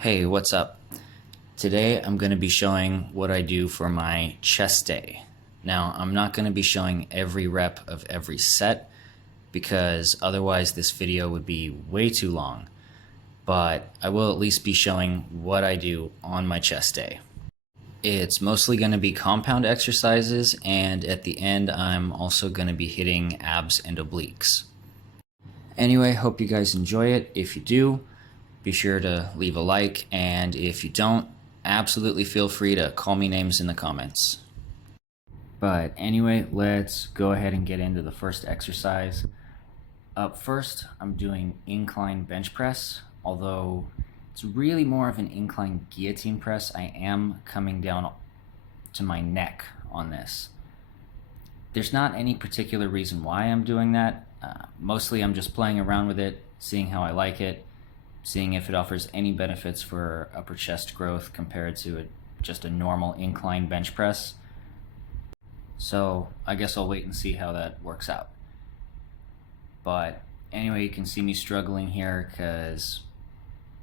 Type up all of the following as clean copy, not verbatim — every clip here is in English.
Hey, what's up? Today I'm going to be showing what I do for my chest day. Now, I'm not going to be showing every rep of every set because otherwise this video would be way too long, but I will at least be showing what I do on my chest day. It's mostly going to be compound exercises, and at the end I'm also going to be hitting abs and obliques. Anyway, hope you guys enjoy it. If you do, be sure to leave a like, and if you don't, absolutely feel free to call me names in the comments. But anyway, let's go ahead and get into the first exercise. Up first, I'm doing incline bench press, although it's really more of an incline guillotine press. I am coming down to my neck on this. There's not any particular reason why I'm doing that. Mostly I'm just playing around with it, seeing how I like it, seeing if it offers any benefits for upper chest growth compared to just a normal incline bench press. So I guess I'll wait and see how that works out. But anyway, you can see me struggling here because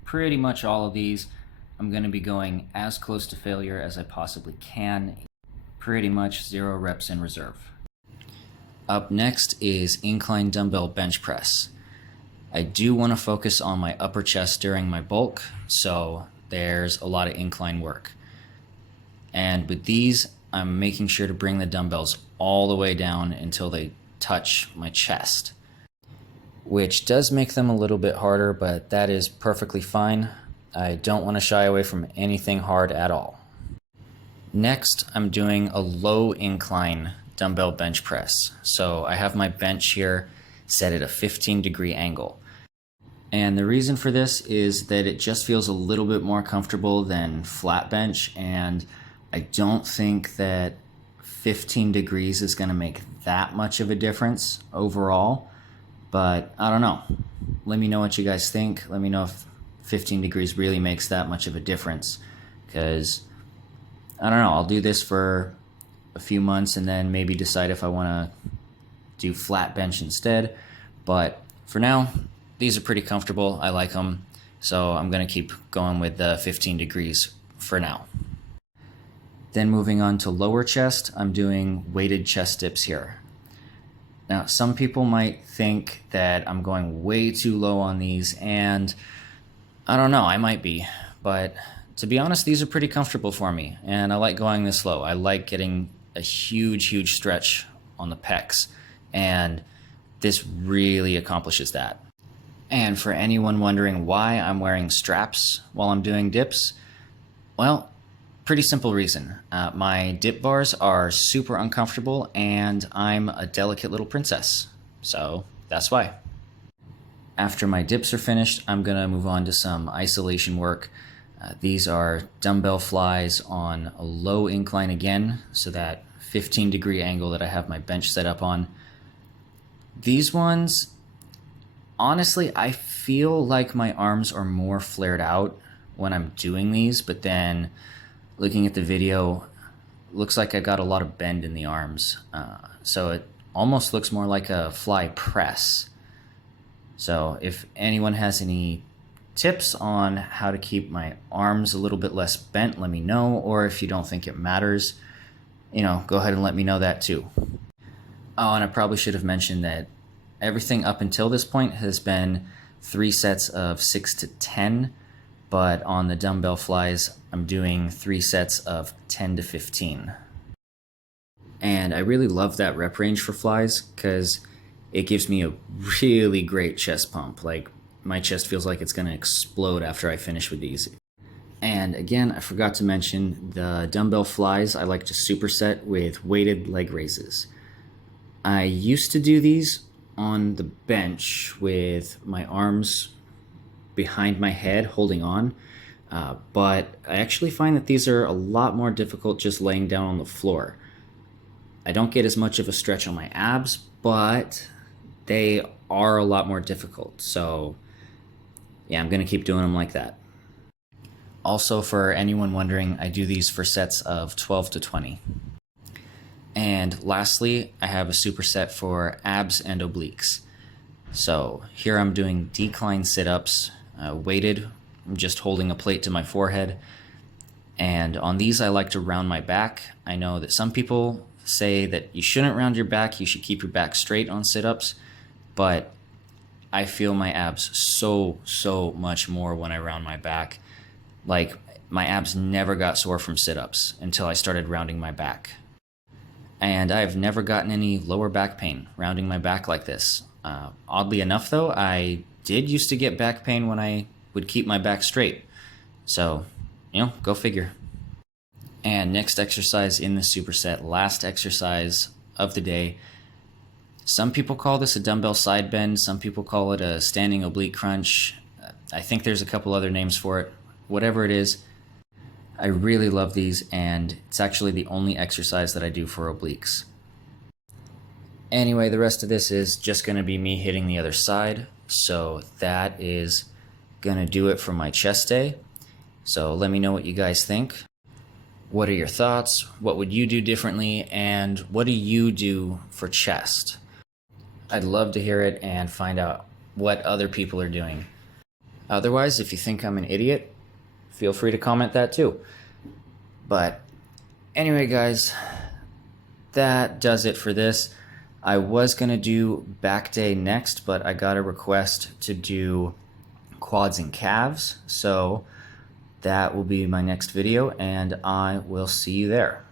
pretty much all of these I'm going to be going as close to failure as I possibly can. Pretty much 0 reps in reserve. Up next is incline dumbbell bench press. I do want to focus on my upper chest during my bulk, so there's a lot of incline work. And with these, I'm making sure to bring the dumbbells all the way down until they touch my chest, which does make them a little bit harder, but that is perfectly fine. I don't want to shy away from anything hard at all. Next, I'm doing a low incline dumbbell bench press. So I have my bench here set at a 15-degree angle. And the reason for this is that it just feels a little bit more comfortable than flat bench, and I don't think that 15 degrees is going to make that much of a difference overall, but I don't know. Let me know what you guys think. Let me know if 15 degrees really makes that much of a difference, because I don't know, I'll do this for a few months and then maybe decide if I want to do flat bench instead. But for now, these are pretty comfortable. I like them. So I'm going to keep going with the 15 degrees for now. Then moving on to lower chest, I'm doing weighted chest dips here. Now, some people might think that I'm going way too low on these, and I don't know, I might be. But to be honest, these are pretty comfortable for me, and I like going this low. I like getting a huge stretch on the pecs, and this really accomplishes that. And for anyone wondering why I'm wearing straps while I'm doing dips, well, pretty simple reason. My dip bars are super uncomfortable, and I'm a delicate little princess, so that's why. After my dips are finished, I'm gonna move on to some isolation work. These are dumbbell flies on a low incline again, so that 15-degree angle that I have my bench set up on. These ones, honestly, I feel like my arms are more flared out when I'm doing these, but then looking at the video, looks like I got a lot of bend in the arms. So it almost looks more like a fly press. So if anyone has any tips on how to keep my arms a little bit less bent, let me know. Or if you don't think it matters, go ahead and let me know that too. Oh, and I probably should have mentioned that everything up until this point has been 3 sets of 6 to 10, but on the dumbbell flies, I'm doing 3 sets of 10 to 15. And I really love that rep range for flies because it gives me a really great chest pump. Like, my chest feels like it's going to explode after I finish with these. And again, I forgot to mention the dumbbell flies I like to superset with weighted leg raises. I used to do these on the bench with my arms behind my head holding on, but I actually find that these are a lot more difficult just laying down on the floor. I don't get as much of a stretch on my abs, but they are a lot more difficult. So yeah, I'm going to keep doing them like that. Also, for anyone wondering, I do these for sets of 12 to 20. And lastly, I have a superset for abs and obliques. So here I'm doing decline sit-ups, weighted I'm just holding a plate to my forehead. And on these, I like to round my back. I know that some people say that you shouldn't round your back, you should keep your back straight on sit-ups, but I feel my abs so much more when I round my back. Like, my abs never got sore from sit-ups until I started rounding my back. And I've never gotten any lower back pain rounding my back like this. Oddly enough, though, I did used to get back pain when I would keep my back straight. So, go figure. And next exercise in the superset, last exercise of the day. Some people call this a dumbbell side bend. Some people call it a standing oblique crunch. I think there's a couple other names for it. Whatever it is, I really love these, and it's actually the only exercise that I do for obliques. Anyway, the rest of this is just going to be me hitting the other side. So that is going to do it for my chest day. So let me know what you guys think. What are your thoughts? What would you do differently? And what do you do for chest? I'd love to hear it and find out what other people are doing. Otherwise, if you think I'm an idiot, feel free to comment that too. But anyway, guys, that does it for this. I was going to do back day next, but I got a request to do quads and calves. So that will be my next video, and I will see you there.